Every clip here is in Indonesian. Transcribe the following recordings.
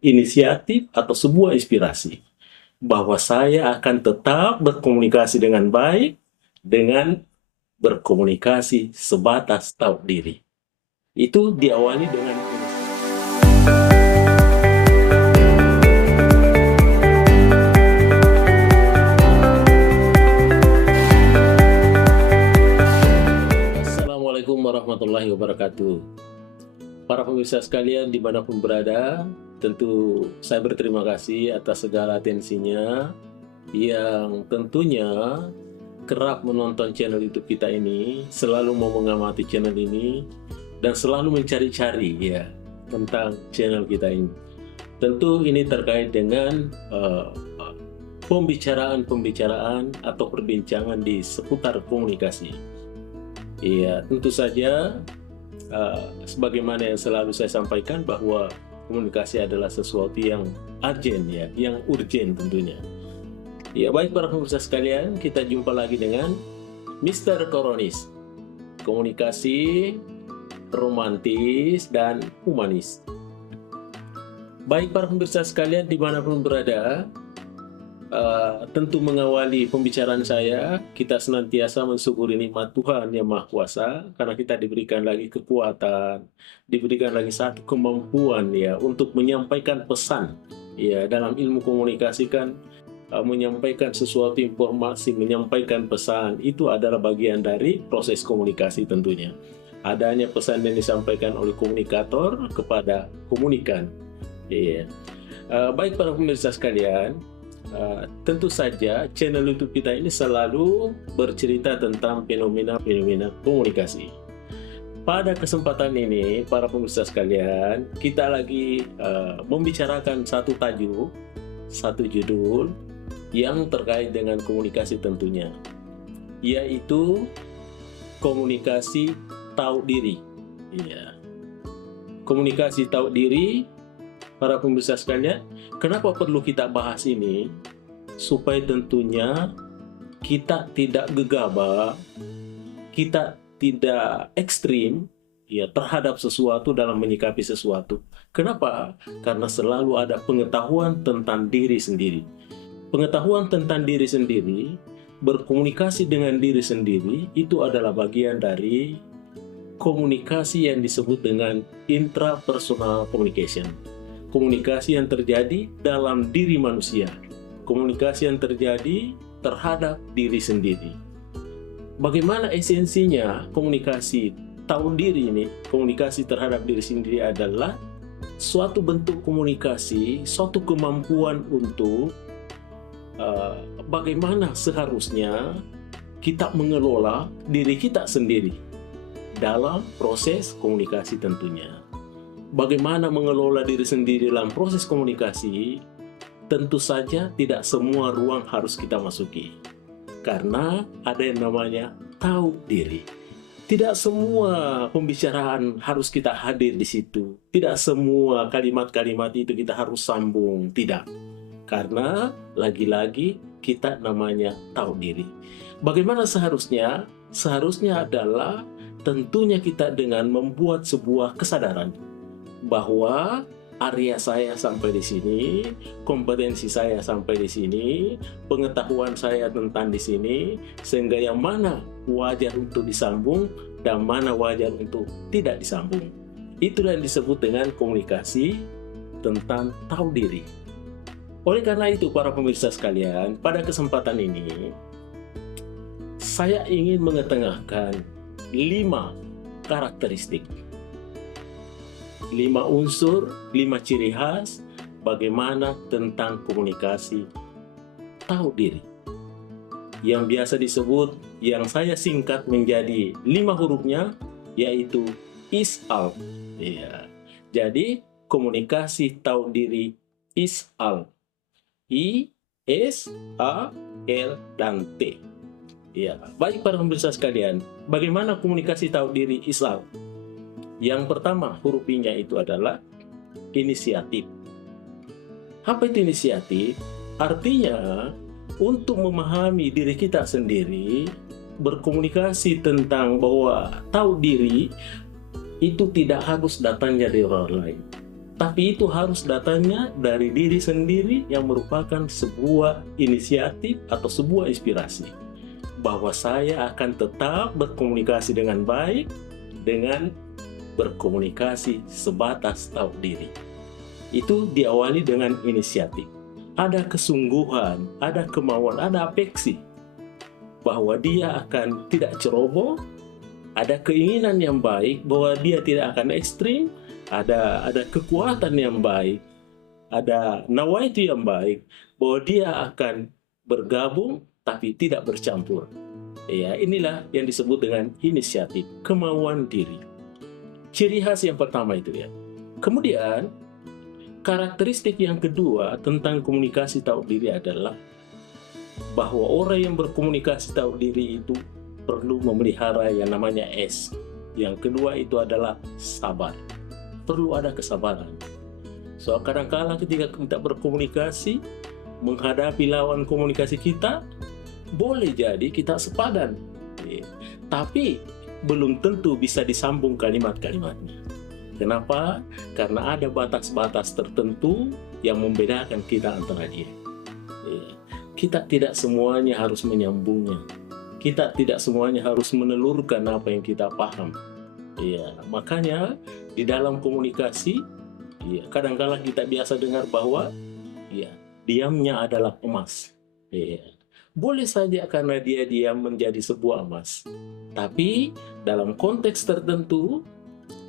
inisiatif atau sebuah inspirasi bahwa saya akan tetap berkomunikasi dengan baik dengan berkomunikasi sebatas tahu diri. Itu diawali dengan Assalamualaikum warahmatullahi wabarakatuh. Para pemirsa sekalian dimanapun berada, tentu saya berterima kasih atas segala atensinya yang tentunya kerap menonton channel YouTube kita ini, selalu mau mengamati channel ini, dan selalu mencari-cari ya tentang channel kita ini. Tentu ini terkait dengan pembicaraan atau perbincangan di seputar komunikasi. Iya, tentu saja sebagaimana yang selalu saya sampaikan bahwa komunikasi adalah sesuatu yang urgent ya, yang urgent tentunya. Ya, baik para pemirsa sekalian, kita jumpa lagi dengan Mr. Koronis. Komunikasi romantis dan humanis. Baik para pemirsa sekalian dimanapun berada, tentu mengawali pembicaraan saya, kita senantiasa mensyukuri nikmat Tuhan yang Maha Kuasa, karena kita diberikan lagi kekuatan, diberikan lagi satu kemampuan ya untuk menyampaikan pesan. Ya, dalam ilmu komunikasi kan menyampaikan sesuatu informasi, menyampaikan pesan itu adalah bagian dari proses komunikasi tentunya. Adanya pesan yang disampaikan oleh komunikator kepada komunikan. Ya. Baik para pemirsa sekalian, tentu saja channel YouTube kita ini selalu bercerita tentang fenomena-fenomena komunikasi. Pada kesempatan ini, para pemirsa sekalian, kita lagi membicarakan satu tajuk, satu judul yang terkait dengan komunikasi tentunya, yaitu komunikasi tahu diri. Ya. Komunikasi tahu diri, para pemirsa sekalian, kenapa perlu kita bahas ini? Supaya tentunya kita tidak gegabah, kita tidak ekstrim ya terhadap sesuatu dalam menyikapi sesuatu. Kenapa? Karena selalu ada pengetahuan tentang diri sendiri. Pengetahuan tentang diri sendiri, berkomunikasi dengan diri sendiri, itu adalah bagian dari komunikasi yang disebut dengan intrapersonal communication. Komunikasi yang terjadi dalam diri manusia, komunikasi yang terjadi terhadap diri sendiri. Bagaimana esensinya komunikasi tahu diri ini? Komunikasi terhadap diri sendiri adalah suatu bentuk komunikasi, suatu kemampuan untuk bagaimana seharusnya kita mengelola diri kita sendiri dalam proses komunikasi tentunya. Bagaimana mengelola diri sendiri dalam proses komunikasi, tentu saja tidak semua ruang harus kita masuki. Karena ada yang namanya tahu diri. Tidak semua pembicaraan harus kita hadir di situ. Tidak semua kalimat-kalimat itu kita harus sambung. Tidak. Karena lagi-lagi kita namanya tahu diri. Bagaimana seharusnya? Seharusnya adalah tentunya kita dengan membuat sebuah kesadaran bahwa area saya sampai di sini, kompetensi saya sampai di sini, pengetahuan saya tentang di sini, sehingga yang mana wajar untuk disambung dan mana wajar untuk tidak disambung. Itulah yang disebut dengan komunikasi tentang tahu diri. Oleh karena itu, para pemirsa sekalian, pada kesempatan ini saya ingin mengetengahkan 5 karakteristik, 5 unsur, 5 ciri khas bagaimana tentang komunikasi tahu diri, yang biasa disebut, yang saya singkat menjadi 5 hurufnya, yaitu ISAL. Ya. Jadi komunikasi tahu diri ISAL, I, S, A, L, dan T. Ya, baik para pemirsa sekalian, bagaimana komunikasi tahu diri ISAL? Yang pertama, huruf I-nya itu adalah inisiatif. Apa itu inisiatif? Artinya, untuk memahami diri kita sendiri, berkomunikasi tentang bahwa tahu diri, itu tidak harus datangnya dari orang lain. Tapi itu harus datangnya dari diri sendiri yang merupakan sebuah inisiatif atau sebuah inspirasi. Bahwa saya akan tetap berkomunikasi dengan baik dengan berkomunikasi sebatas tahu diri. Itu diawali dengan inisiatif. Ada kesungguhan, ada kemauan, ada apeksi. Bahwa dia akan tidak ceroboh, ada keinginan yang baik, bahwa dia tidak akan ekstrim, ada kekuatan yang baik, ada nawaitu yang baik, bahwa dia akan bergabung tapi tidak bercampur. Ya, inilah yang disebut dengan inisiatif, kemauan diri. Ciri khas yang pertama itu ya. Kemudian karakteristik yang kedua tentang komunikasi tahu diri adalah bahwa orang yang berkomunikasi tahu diri itu perlu memelihara yang namanya S. Yang kedua itu adalah sabar. Perlu ada kesabaran. So, kadang-kala ketika kita berkomunikasi, menghadapi lawan komunikasi kita, boleh jadi kita sepadan. Tapi belum tentu bisa disambung kalimat-kalimatnya. Kenapa? Karena ada batas-batas tertentu yang membedakan kita antara dia. Kita tidak semuanya harus menyambungnya. Kita tidak semuanya harus menelurkan apa yang kita paham. Makanya di dalam komunikasi, kadang-kala kita biasa dengar bahwa diamnya adalah emas. Boleh saja karena dia diam menjadi sebuah emas. Tapi dalam konteks tertentu,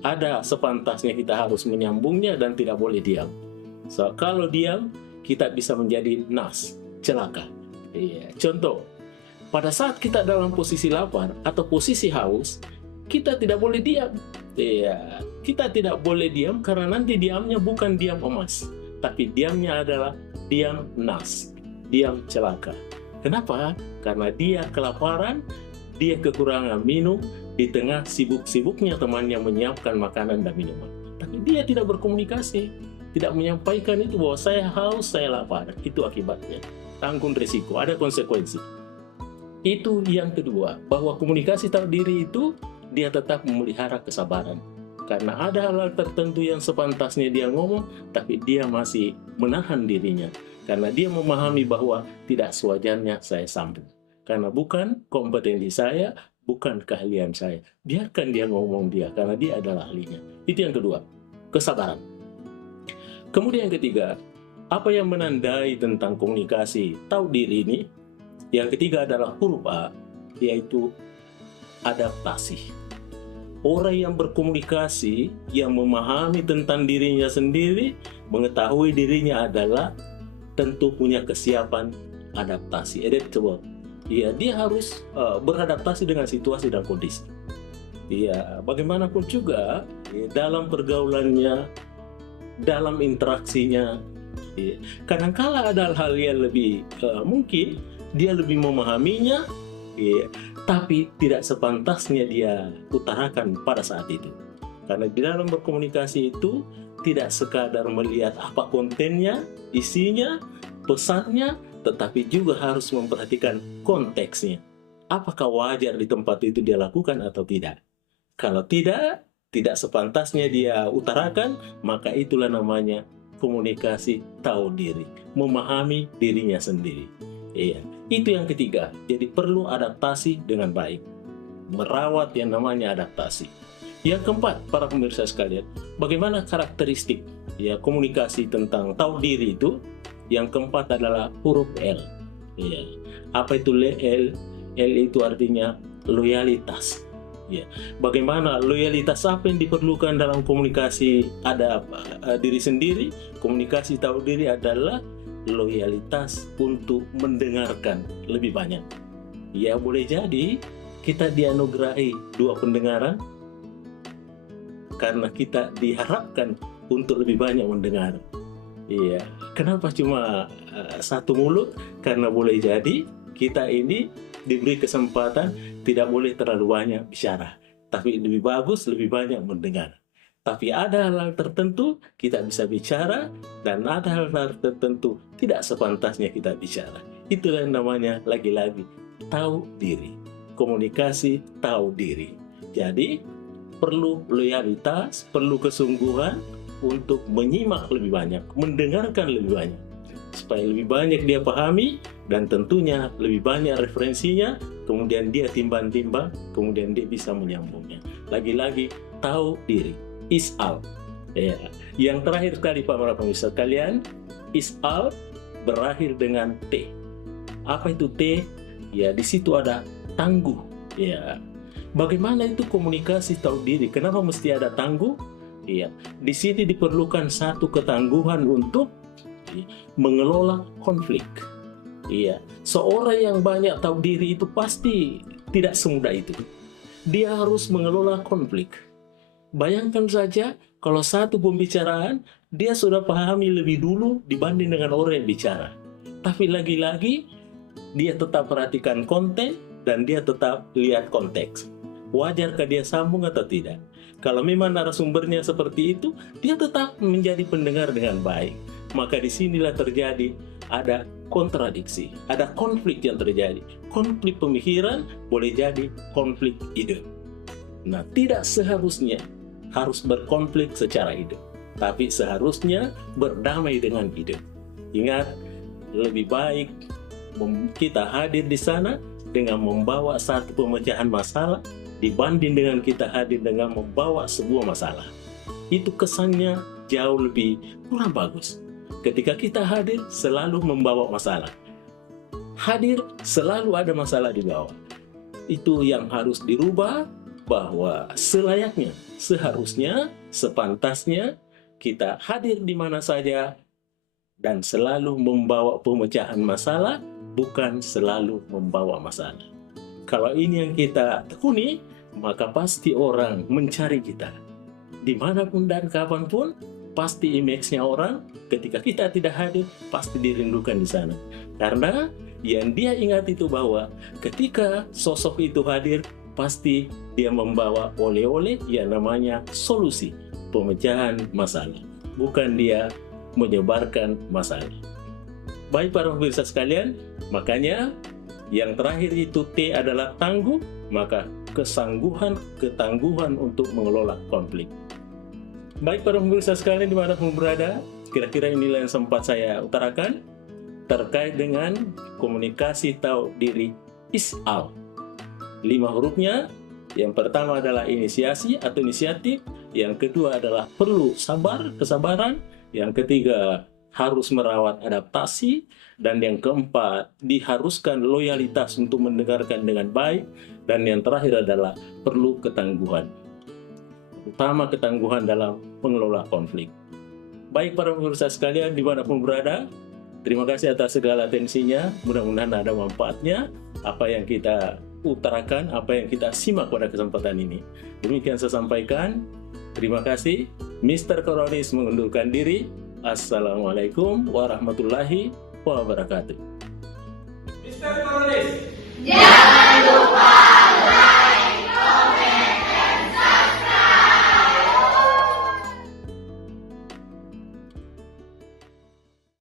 ada sepantasnya kita harus menyambungnya dan tidak boleh diam. So, kalau diam, kita bisa menjadi nas, celaka. Contoh, pada saat kita dalam posisi lapar atau posisi haus, kita tidak boleh diam. Kita tidak boleh diam karena nanti diamnya bukan diam emas, tapi diamnya adalah diam nas, diam celaka. Kenapa? Karena dia kelaparan, dia kekurangan minum, di tengah sibuk-sibuknya temannya menyiapkan makanan dan minuman. Tapi dia tidak berkomunikasi, tidak menyampaikan itu bahwa saya haus, saya lapar. Itu akibatnya. Tanggung risiko, ada konsekuensi. Itu yang kedua, bahwa komunikasi tahu diri itu dia tetap memelihara kesabaran. Karena ada hal-hal tertentu yang sepantasnya dia ngomong, tapi dia masih menahan dirinya. Karena dia memahami bahwa tidak sewajarnya saya sambung. Karena bukan kompetensi saya, bukan keahlian saya. Biarkan dia ngomong dia, karena dia adalah ahlinya. Itu yang kedua, kesabaran. Kemudian yang ketiga, apa yang menandai tentang komunikasi tahu diri ini? Yang ketiga adalah huruf A, yaitu adaptasi. Orang yang berkomunikasi, yang memahami tentang dirinya sendiri, mengetahui dirinya adalah tentu punya kesiapan adaptasi, adaptable. Dia harus beradaptasi dengan situasi dan kondisi. Bagaimanapun juga dalam pergaulannya, dalam interaksinya, kadangkala ada hal yang lebih mungkin dia lebih memahaminya, tapi tidak sepantasnya dia utarakan pada saat itu. Karena di dalam berkomunikasi itu tidak sekadar melihat apa kontennya, isinya, pesannya, tetapi juga harus memperhatikan konteksnya. Apakah wajar di tempat itu dia lakukan atau tidak? Kalau tidak sepantasnya dia utarakan, maka itulah namanya komunikasi tahu diri, memahami dirinya sendiri. Itu yang ketiga. Jadi perlu adaptasi dengan baik, merawat yang namanya adaptasi. Yang keempat, para pemirsa sekalian, bagaimana karakteristik komunikasi tentang tahu diri itu? Yang keempat adalah huruf L. Apa itu L? L itu artinya loyalitas. Bagaimana loyalitas, apa yang diperlukan dalam komunikasi ada diri sendiri? Komunikasi tahu diri adalah loyalitas untuk mendengarkan lebih banyak. Boleh jadi kita dianugerahi 2 pendengaran karena kita diharapkan untuk lebih banyak mendengar. Kenapa cuma 1 mulut? Karena boleh jadi kita ini diberi kesempatan tidak boleh terlalu banyak bicara, tapi lebih bagus lebih banyak mendengar. Tapi ada hal-hal tertentu kita bisa bicara, dan ada hal-hal tertentu tidak sepantasnya kita bicara. Itulah yang namanya lagi-lagi tahu diri, komunikasi tahu diri. Jadi perlu loyalitas, perlu kesungguhan, untuk menyimak lebih banyak, mendengarkan lebih banyak, supaya lebih banyak dia pahami, dan tentunya lebih banyak referensinya, kemudian dia timbang-timbang, kemudian dia bisa menyambungnya. Lagi-lagi, tahu diri, is'al. Ya. Yang terakhir kali para pemirsa kalian, is'al berakhir dengan T. Apa itu T? Ya, di situ ada tangguh. Ya. Bagaimana itu komunikasi tahu diri? Kenapa mesti ada tangguh? Ya, di sini diperlukan satu ketangguhan untuk mengelola konflik. Iya, seorang yang banyak tahu diri itu pasti tidak semudah itu. Dia harus mengelola konflik. Bayangkan saja kalau satu pembicaraan dia sudah pahami lebih dulu dibanding dengan orang yang bicara. Tapi lagi-lagi dia tetap perhatikan konten dan dia tetap lihat konteks. Wajarkah dia sambung atau tidak? Kalau memang narasumbernya seperti itu, dia tetap menjadi pendengar dengan baik. Maka disinilah terjadi ada kontradiksi, ada konflik yang terjadi. Konflik pemikiran boleh jadi konflik ide. Nah, tidak seharusnya harus berkonflik secara ide, tapi seharusnya berdamai dengan ide. Ingat, lebih baik kita hadir di sana dengan membawa satu pemecahan masalah dibanding dengan kita hadir dengan membawa sebuah masalah. Itu kesannya jauh lebih kurang bagus. Ketika kita hadir selalu membawa masalah. Hadir selalu ada masalah di bawah. Itu yang harus dirubah, bahwa selayaknya, seharusnya, sepantasnya kita hadir di mana saja dan selalu membawa pemecahan masalah, bukan selalu membawa masalah. Kalau ini yang kita tekuni, maka pasti orang mencari kita. Dimanapun dan kapanpun, pasti image-nya orang ketika kita tidak hadir, pasti dirindukan di sana. Karena yang dia ingat itu bahwa ketika sosok itu hadir, pasti dia membawa oleh-oleh yang namanya solusi, pemecahan masalah. Bukan dia menyebarkan masalah. Baik para pemirsa sekalian, makanya yang terakhir itu T adalah tangguh, maka kesangguhan, ketangguhan untuk mengelola konflik. Baik para pemirsa sekalian dimanapun berada, kira-kira inilah yang sempat saya utarakan terkait dengan komunikasi tahu diri is'al. 5 hurufnya, yang pertama adalah inisiasi atau inisiatif, yang kedua adalah perlu sabar, kesabaran, yang ketiga harus merawat adaptasi, dan yang keempat diharuskan loyalitas untuk mendengarkan dengan baik, dan yang terakhir adalah perlu ketangguhan, utama ketangguhan dalam mengelola konflik. Baik para pemirsa sekalian dimanapun berada, terima kasih atas segala atensinya, mudah-mudahan ada manfaatnya apa yang kita utarakan, apa yang kita simak pada kesempatan ini. Demikian saya sampaikan, terima kasih. Mr. Koronis mengundurkan diri. Assalamualaikum warahmatullahi wabarakatuh. Mr. Koronis, jangan lupa